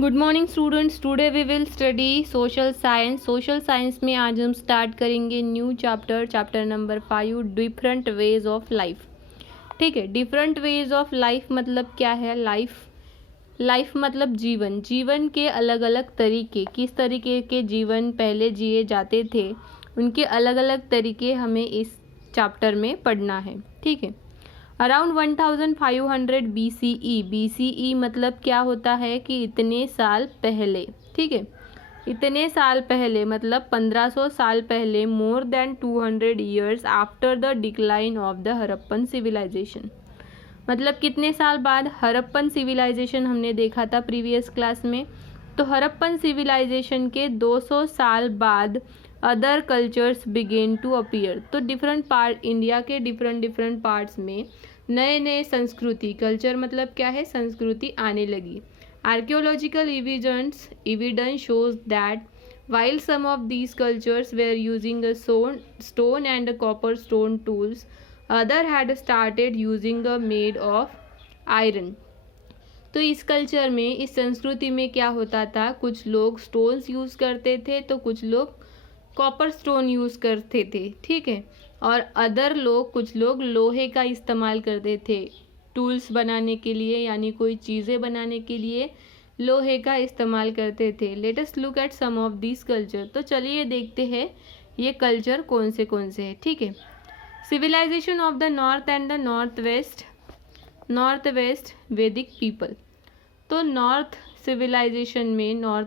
Good morning students. Today we will study social science. Social science में आज हम start करेंगे new chapter number 5, different ways of life. ठीक है, different ways of life मतलब क्या है? लाइफ मतलब जीवन के अलग अलग तरीके, किस तरीके के जीवन पहले जिए जाते थे, उनके अलग अलग तरीके हमें इस चैप्टर में पढ़ना है। ठीक है, अराउंड 1500 BCE मतलब क्या होता है कि इतने साल पहले। ठीक है, इतने साल पहले मतलब 1500 साल पहले, more than 200 years after the decline of the Harappan civilization. मतलब कितने साल बाद? हड़प्पन सिविलाइजेशन हमने देखा था प्रीवियस क्लास में। तो हड़प्पन सिविलाइजेशन के 200 साल बाद other cultures begin to appear. तो डिफरेंट पार्ट, इंडिया के डिफरेंट पार्ट्स में नए नए संस्कृति, कल्चर मतलब क्या है? संस्कृति आने लगी। Archaeological evidence shows that while some of these cultures were using a stone and a copper stone tools, other had started using a made of iron। तो इस कल्चर में, इस संस्कृति में क्या होता था? कुछ लोग स्टोन्स यूज़ करते थे तो कुछ लोग कॉपर स्टोन यूज़ करते थे। ठीक है, और कुछ लोग लोहे का इस्तेमाल करते थे टूल्स बनाने के लिए, यानी कोई चीज़ें बनाने के लिए लोहे का इस्तेमाल करते थे। Let us look at some of this culture. तो चलिए देखते हैं ये कल्चर कौन से हैं। ठीक है, civilization of the north and the north west Vedic people. तो नॉर्थ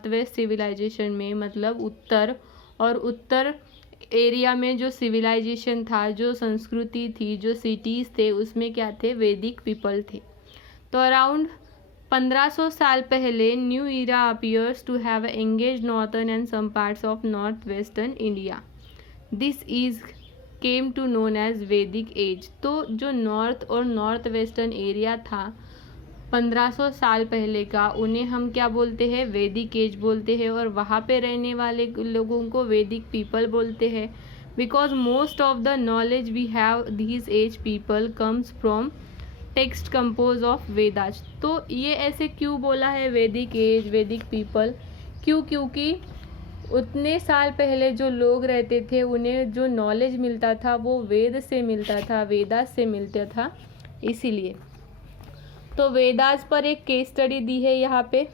वेस्ट सिविलाइजेशन में मतलब उत्तर एरिया में जो सिविलाइजेशन था, जो संस्कृति थी, जो सिटीज़ थे, उसमें क्या थे? वैदिक पीपल थे। तो अराउंड 1500 साल पहले new era appears to have engage northern and some parts of north western India. This is came to known as Vedic age. तो जो नॉर्थ और नॉर्थ वेस्टर्न एरिया था 1500 साल पहले का, उन्हें हम क्या बोलते हैं? वैदिक एज बोलते हैं। और वहाँ पे रहने वाले लोगों को वैदिक पीपल बोलते हैं। Because most of the knowledge we have these age people comes from text compose of Vedas. तो ये ऐसे क्यों बोला है वैदिक एज, वैदिक पीपल? क्योंकि उतने साल पहले जो लोग रहते थे, उन्हें जो नॉलेज मिलता था वो वेद से मिलता था, वेदास से मिलता था, इसीलिए। तो वेदास पर एक केस स्टडी दी है यहाँ पे।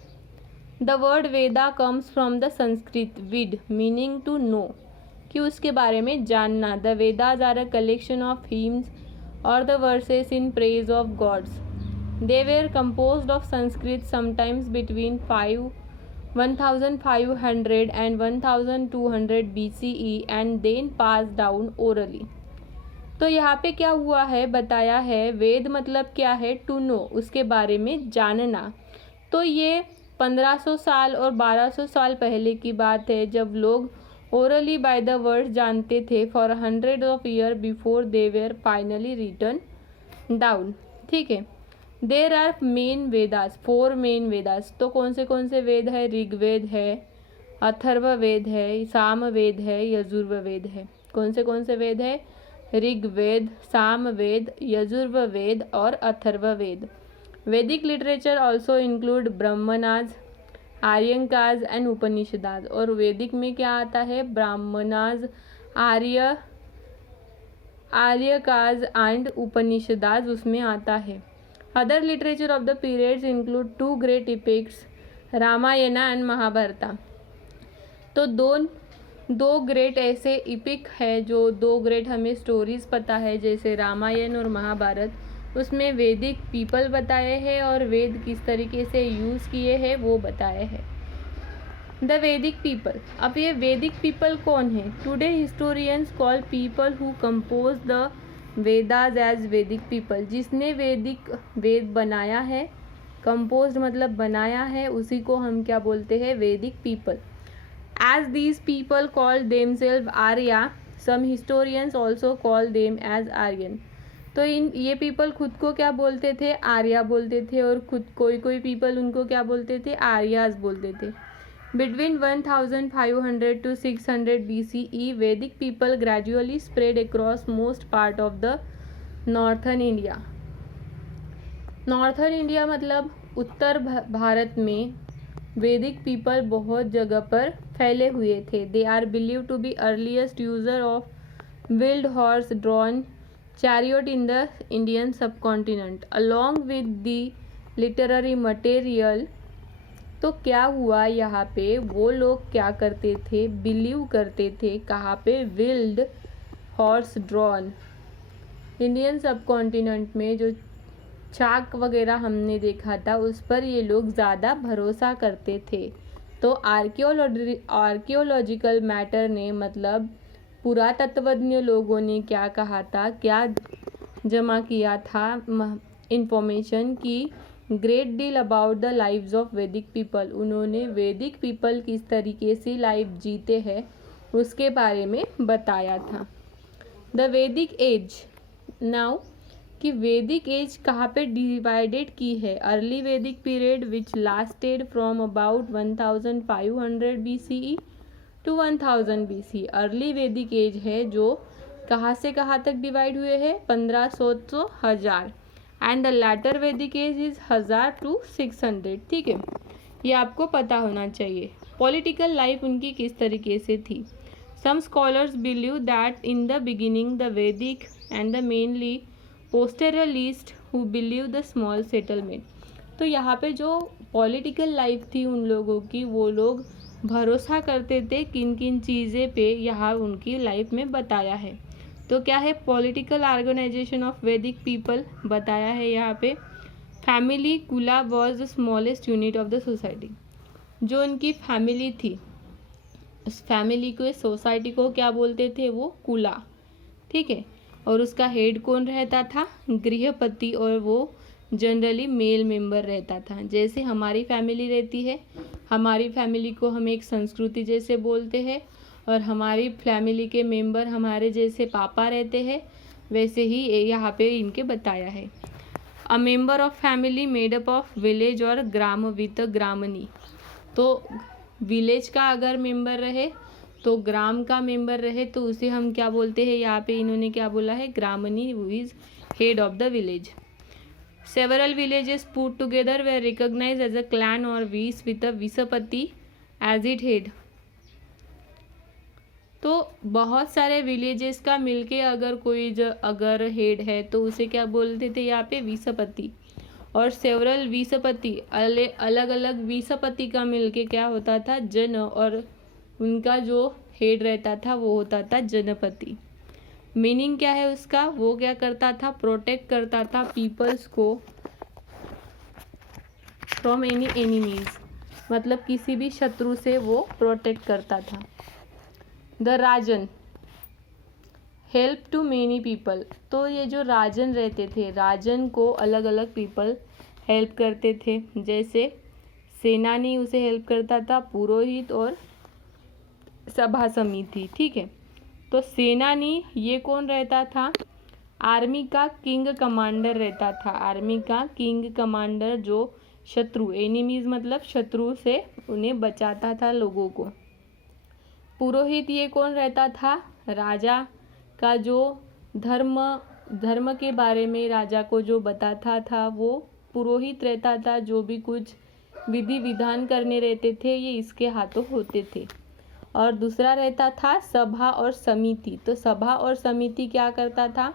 The word Veda comes from the Sanskrit vid, meaning to know, कि उसके बारे में जानना। The Vedas are a collection of hymns और the verses in praise of gods. They were composed of Sanskrit, sometimes between 1500 and 1200 BCE and then passed down orally। तो यहाँ पे क्या हुआ है, बताया है, वेद मतलब क्या है? टू नो, उसके बारे में जानना। तो ये 1500 साल और 1200 साल पहले की बात है, जब लोग ओरली बाय द वर्ड्स जानते थे for 100 of year before they were finally written down. ठीक है, there are main Vedas, 4 main Vedas. तो कौन से वेद है? ऋग्वेद है, अथर्ववेद है, सामवेद है, यजुर्वेद है। कौन से वेद है? ऋग्वेद, सामवेद, यजुर्वेद और Atharvaveda. Vedic literature also include Brahmanas, Aranyakas and Upanishads. और वैदिक में क्या आता है? ब्राह्मणाज, आर्यकाज एंड उपनिषदाज उसमें आता है। Other literature of the periods include 2 great epics, Ramayana and Mahabharata. तो दो ग्रेट ऐसे इपिक है, जो 2 ग्रेट हमें स्टोरीज पता है, जैसे रामायण और महाभारत, उसमें वैदिक पीपल बताए हैं और वेद किस तरीके से यूज़ किए हैं वो बताए हैं। द वैदिक पीपल। अब ये वैदिक पीपल कौन है? Today historians call people who compose the Vedas as Vedic people. जिसने वेद बनाया है, कंपोज मतलब बनाया है, उसी को हम क्या बोलते हैं? वैदिक people. As these people called themselves Arya, some historians also call them as Aryan। तो ये पीपल खुद को क्या बोलते थे? आर्या बोलते थे। और कोई पीपल उनको क्या बोलते थे? आर्याज बोलते थे। Between 1500 to 600 BCE, Vedic people gradually spread across most part of the northern India। Northern India मतलब उत्तर भारत में वैदिक पीपल बहुत जगह पर फैले हुए थे। They are believe to be earliest user of wheeled horse drawn chariot in the Indian subcontinent along with the literary material। तो क्या हुआ यहाँ पे, वो लोग क्या करते थे, बिलीव करते थे कहाँ पे, wheeled horse drawn. Indian subcontinent में जो चाक वगैरह हमने देखा था उस पर ये लोग ज़्यादा भरोसा करते थे। तो आर्कियोलॉजिकल मैटर ने मतलब पुरातत्वज्ञ लोगों ने क्या कहा था, क्या जमा किया था इंफॉर्मेशन की great deal about the lives of वैदिक पीपल। उन्होंने वैदिक पीपल किस तरीके से लाइफ जीते हैं उसके बारे में बताया था। द वैदिक एज नाउ कि वैदिक एज कहाँ पे डिवाइडेड की है। Early Vedic period which lasted from about 1500 BCE to 1000 BC। Early Vedic age है जो कहाँ से कहाँ तक डिवाइड हुए हैं, 1500 तो 1000। एंड द लैटर वैदिक एज इज 1000 to 600। ठीक है, ये आपको पता होना चाहिए। पॉलिटिकल लाइफ उनकी किस तरीके से थी। Some scholars believe that in the beginning the Vedic and the mainly pastoralist who believe the small settlement. तो यहाँ पे जो पॉलिटिकल लाइफ थी उन लोगों की, वो लोग भरोसा करते थे किन किन चीज़ें पे, यहाँ उनकी लाइफ में बताया है। तो क्या है, पॉलिटिकल ऑर्गेनाइजेशन ऑफ वैदिक पीपल बताया है यहाँ पे। फैमिली कुला was the smallest unit of the society. जो उनकी फैमिली थी उस फैमिली को, सोसाइटी को क्या बोलते थे, वो कुला। ठीक है, और उसका हेड कौन रहता था, गृहपति, और वो जनरली मेल मेंबर रहता था। जैसे हमारी फैमिली रहती है, हमारी फैमिली को हम एक संस्कृति जैसे बोलते हैं, और हमारी फैमिली के मेंबर हमारे जैसे पापा रहते हैं, वैसे ही यहाँ पे इनके बताया है। A member of family made up of village और ग्राम विथ ग्रामनी। तो विलेज का अगर मेंबर रहे तो ग्राम का मेंबर रहे तो उसे हम क्या बोलते हैं, यहाँ पे इन्होंने क्या बोला है, gramani, who is head of the village. Several villages put together were recognized as a clan और vis with a vispati as it head. तो बहुत सारे विलेजेस का मिलके अगर कोई अगर हेड है तो उसे क्या बोलते थे यहाँ पे, विसपति। और सेवरल विसपति, अलग अलग विसपति का मिलके क्या होता था, जन, और उनका जो हेड रहता था वो होता था जनपति। मीनिंग क्या है उसका, वो क्या करता था, प्रोटेक्ट करता था पीपल्स को फ्रॉम एनी एनिमीज, मतलब किसी भी शत्रु से वो प्रोटेक्ट करता था। The rajan help to many people. तो ये जो राजन रहते थे, राजन को अलग अलग पीपल हेल्प करते थे। जैसे सेनानी उसे हेल्प करता था, पुरोहित और सभा समिति। ठीक है, तो सेनानी ये कौन रहता था, आर्मी का किंग कमांडर रहता था। आर्मी का किंग कमांडर जो शत्रु, एनिमीज मतलब शत्रु से उन्हें बचाता था लोगों को। पुरोहित ये कौन रहता था, राजा का जो धर्म के बारे में राजा को जो बताता था वो पुरोहित रहता था। जो भी कुछ विधि विधान करने रहते थे ये इसके हाथों होते थे। और दूसरा रहता था सभा और समिति। तो सभा और समिति क्या करता था,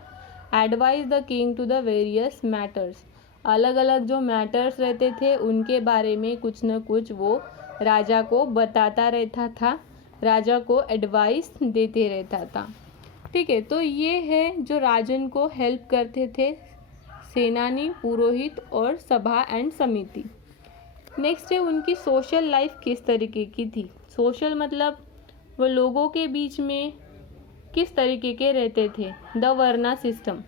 advise the king to the various matters. अलग अलग जो मैटर्स रहते थे उनके बारे में कुछ न कुछ वो राजा को बताता रहता था, राजा को एडवाइस देते रहता था। ठीक है, तो ये है जो राजन को हेल्प करते थे, सेनानी, पुरोहित और सभा एंड समिति। नेक्स्ट है उनकी सोशल लाइफ किस तरीके की थी। सोशल मतलब वो लोगों के बीच में किस तरीके के रहते थे। द वर्ना सिस्टम,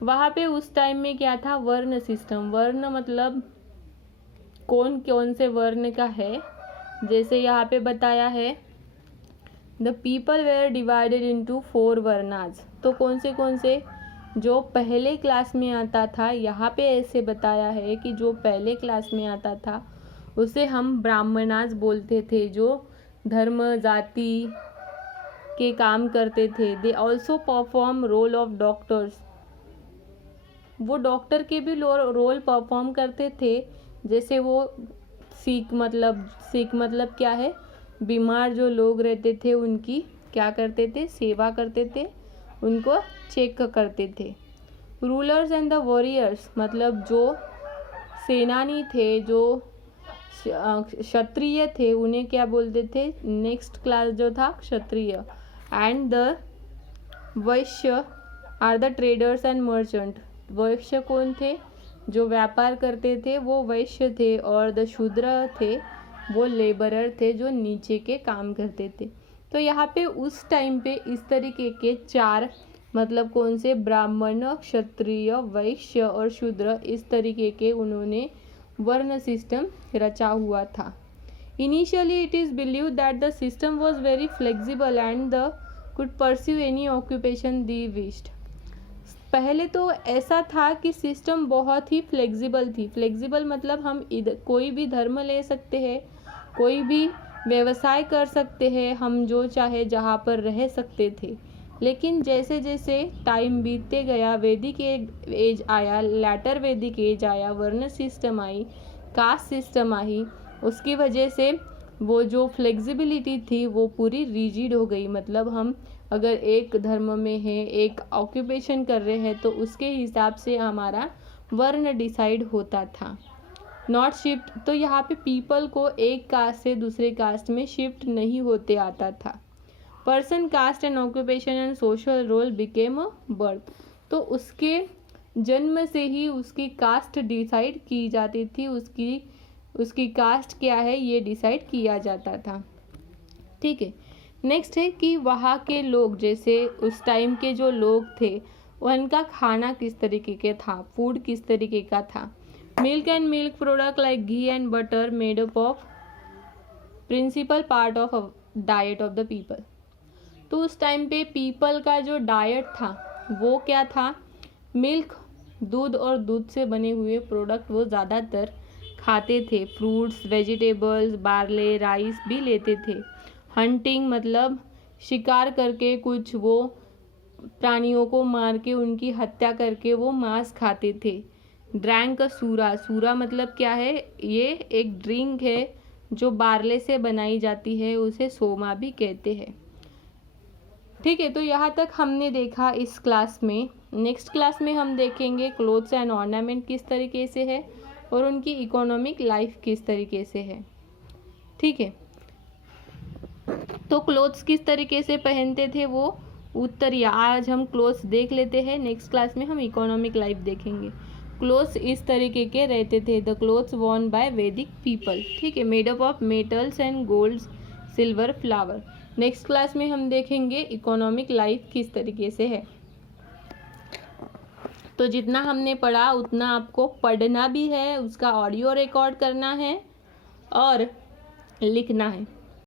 वहाँ पे उस टाइम में क्या था, वर्ण सिस्टम। वर्ण मतलब कौन कौन से वर्ण का है, जैसे यहाँ पे बताया है the people were divided into 4 varnas. तो कौन से जो पहले क्लास में आता था, यहाँ पे ऐसे बताया है कि जो पहले क्लास में आता था उसे हम ब्राह्मणाज बोलते थे, जो धर्म जाति के काम करते थे। They also perform role of doctors, वो डॉक्टर के भी रोल परफॉर्म करते थे। जैसे वो सिक मतलब क्या है, बीमार जो लोग रहते थे उनकी क्या करते थे, सेवा करते थे, उनको चेक करते थे। रूलर्स एंड द वॉरियर्स मतलब जो सेनानी थे, जो क्षत्रिय थे, उन्हें क्या बोलते थे, नेक्स्ट क्लास जो था क्षत्रिय। And the Vaishya are the traders and merchant, वैश्य कौन थे, जो व्यापार करते थे वो वैश्य थे, और द शूद्र थे वो लेबरर थे जो नीचे के काम करते थे। तो यहाँ पे उस टाइम पे इस तरीके के चार मतलब कौन से, ब्राह्मण, क्षत्रिय, वैश्य और शूद्र, इस तरीके के उन्होंने वर्ण सिस्टम रचा हुआ था। Initially it is believe that the system was very flexible and the could pursue any occupation the wished. पहले तो ऐसा था कि सिस्टम बहुत ही फ्लेक्सिबल थी। फ्लेक्सिबल मतलब हम कोई भी धर्म ले सकते हैं, कोई भी व्यवसाय कर सकते हैं, हम जो चाहे जहाँ पर रह सकते थे। लेकिन जैसे जैसे टाइम बीतते गया, वैदिक एज आया, लैटर वैदिक एज आया, वर्ण सिस्टम आई, कास्ट सिस्टम आई, उसकी वजह से वो जो फ्लेक्सिबिलिटी थी वो पूरी रिजिड हो गई। मतलब हम अगर एक धर्म में हैं, एक ऑक्यूपेशन कर रहे हैं, तो उसके हिसाब से हमारा वर्ण डिसाइड होता था, नॉट शिफ्ट। तो यहाँ पे पीपल को एक कास्ट से दूसरे कास्ट में शिफ्ट नहीं होते आता था। Person, caste and occupation and social role became a birth. तो उसके जन्म से ही उसकी कास्ट डिसाइड की जाती थी, उसकी कास्ट क्या है ये डिसाइड किया जाता था। ठीक है, नेक्स्ट है कि वहाँ के लोग, जैसे उस टाइम के जो लोग थे, उनका खाना किस तरीके का था, फूड किस तरीके का था। Milk and milk product like ghee and butter made up of principal part of diet of the people. तो उस टाइम पे पीपल का जो डाइट था वो क्या था, मिल्क, दूध और दूध से बने हुए प्रोडक्ट वो ज़्यादातर खाते थे। फ्रूट्स, वेजिटेबल्स, बार्ले, राइस भी लेते थे। हंटिंग मतलब शिकार करके कुछ वो प्राणियों को मार के उनकी हत्या करके वो मांस खाते थे। ड्रैंक सूरा, सूरा मतलब क्या है, ये एक ड्रिंक है जो बार्ले से बनाई जाती है, उसे सोमा भी कहते हैं। ठीक है, तो यहाँ तक हमने देखा इस क्लास में। नेक्स्ट क्लास में हम देखेंगे क्लोथ्स एंड ऑर्नामेंट किस तरीके से है और उनकी इकोनॉमिक लाइफ किस तरीके से है। ठीक है, तो क्लोथ्स किस तरीके से पहनते थे वो उत्तरीय, आज हम क्लोथ्स देख लेते हैं। नेक्स्ट क्लास में हम इकोनॉमिक लाइफ देखेंगे। क्लोथ्स इस तरीके के रहते थे, द क्लोथ्स वॉर्न बाय वैदिक पीपल। ठीक है, made up of metals and gold, silver, flower. Next class में हम देखेंगे इकोनॉमिक लाइफ किस तरीके से है। तो जितना हमने पढ़ा उतना आपको पढ़ना भी है, उसका ऑडियो रिकॉर्ड करना है और लिखना है।